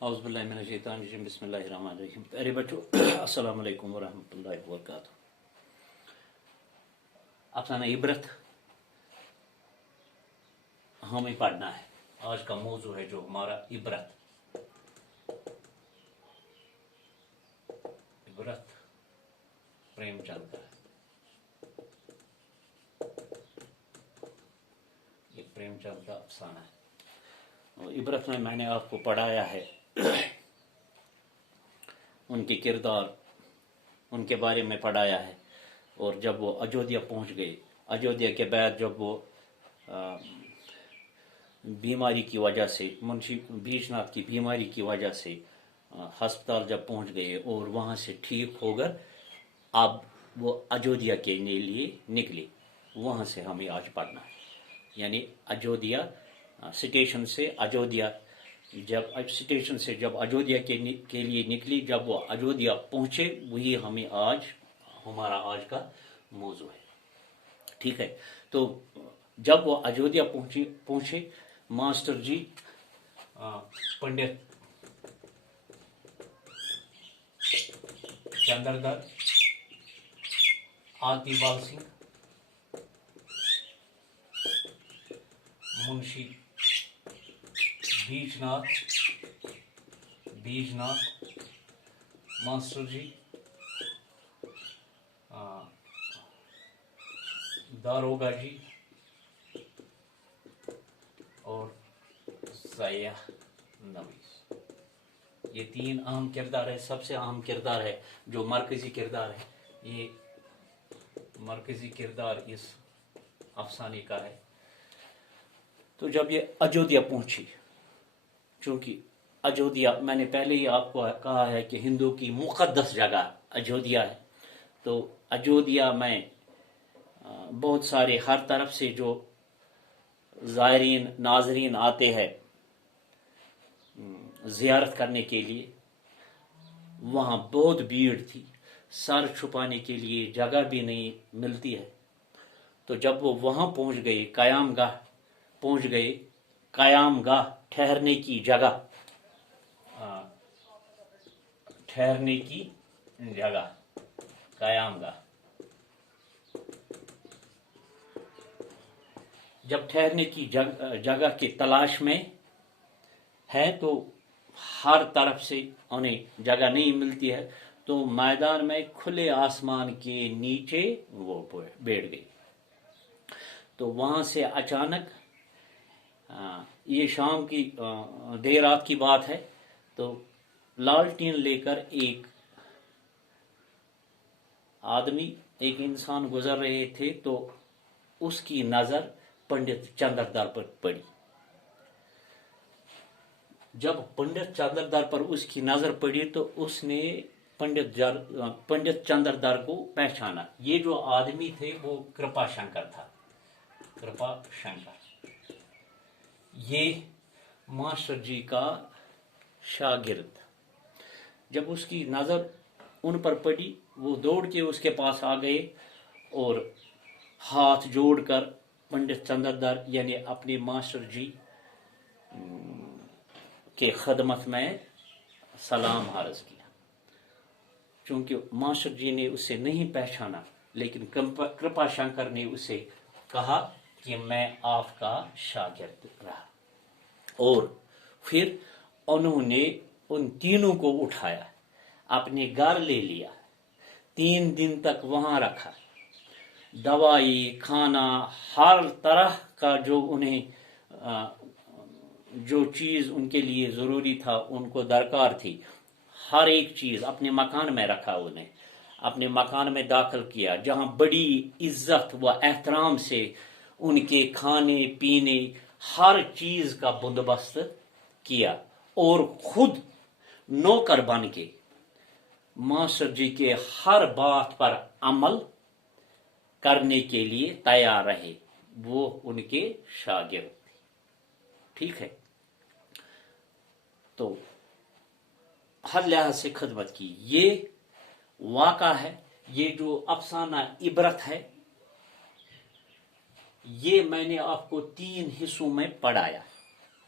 اعوذ باللہ من الشیطان الرجیم بسم اللہ الرحمن الرحیم. ارے بچو السلام علیکم ورحمۃ اللہ وبرکاتہ. افسانہ عبرت ہمیں پڑھنا ہے. آج کا موضوع ہے جو ہمارا عبرت. عبرت پریم چند کا ہے. یہ پریم چند کا افسانہ ہے. عبرت میں نے آپ کو پڑھایا ہے ان کے کردار، ان کے بارے میں پڑھایا ہے. اور جب وہ اجودھیا پہنچ گئے، اجودھیا کے بعد جب وہ بیماری کی وجہ سے، منشی بھیش ناتھ کی بیماری کی وجہ سے ہسپتال جب پہنچ گئے اور وہاں سے ٹھیک ہو کر اب وہ اجودھیا کے لیے نکلے. وہاں سے ہمیں آج پڑھنا ہے. یعنی اجودھیا اسٹیشن سے اجودھیا، جب اجودھیا کے لیے نکلی، جب وہ اجودھیا پہنچے، وہی ہمارا آج کا موضوع ہے. ٹھیک ہے. تو جب وہ اجودھیا پہنچے ماسٹر جی پنڈت چندردر آتی بال سنگھ، منشی بیج ناتھ ماسٹر جی، داروگا جی اور سیاح نویس، یہ تین اہم کردار ہے. سب سے اہم کردار ہے جو مرکزی کردار ہے، یہ مرکزی کردار اس افسانے کا ہے. تو جب یہ اجودھیا پہنچی، چونکہ اجودھیا میں نے پہلے ہی آپ کو کہا ہے کہ ہندو کی مقدس جگہ اجودھیا ہے. تو اجودھیا میں بہت سارے ہر طرف سے جو زائرین ناظرین آتے ہیں زیارت کرنے کے لیے، وہاں بہت بھیڑ تھی. سر چھپانے کے لیے جگہ بھی نہیں ملتی ہے. تو جب وہ وہاں پہنچ گئے، قیام گاہ ٹھہرنے کی جگہ، قیام گاہ، جب ٹھہرنے کی جگہ کی تلاش میں ہے تو ہر طرف سے انہیں جگہ نہیں ملتی ہے. تو میدان میں کھلے آسمان کے نیچے وہ بیٹھ گئی. تو وہاں سے اچانک یہ شام کی دیر رات کی بات ہے، تو لالٹین لے کر ایک آدمی، ایک انسان گزر رہے تھے. تو اس کی نظر پنڈت چندردر پر پڑی. جب پنڈت چندردر پر اس کی نظر پڑی تو اس نے پنڈت چندردر کو پہچانا. یہ جو آدمی تھے وہ کرپا شنکر تھا. کرپا شنکر یہ ماسٹر جی کا شاگرد. جب اس کی نظر ان پر پڑی، وہ دوڑ کے اس کے پاس آ گئے اور ہاتھ جوڑ کر پنڈت چندردر یعنی اپنے ماسٹر جی کے خدمت میں سلام عرض کیا. چونکہ ماسٹر جی نے اسے نہیں پہچانا، لیکن کرپا شنکر نے اسے کہا کہ میں آپ کا شاگرد رہا. اور پھر انہوں نے ان تینوں کو اٹھایا، اپنے گھر لے لیا، 3 دن تک وہاں رکھا. دوائی، کھانا، ہر طرح کا جو چیز ان کے لیے ضروری تھا، ان کو درکار تھی، ہر ایک چیز اپنے مکان میں رکھا. انہیں اپنے مکان میں داخل کیا، جہاں بڑی عزت و احترام سے ان کے کھانے پینے ہر چیز کا بندوبست کیا. اور خود نوکر بن کے ماسٹر جی کے ہر بات پر عمل کرنے کے لیے تیار رہے. وہ ان کے شاگرد تھے. ٹھیک ہے. تو ہر لحاظ سے خدمت کی. یہ واقعہ ہے، یہ جو افسانہ عبرت ہے، یہ میں نے آپ کو 3 حصوں میں پڑھایا.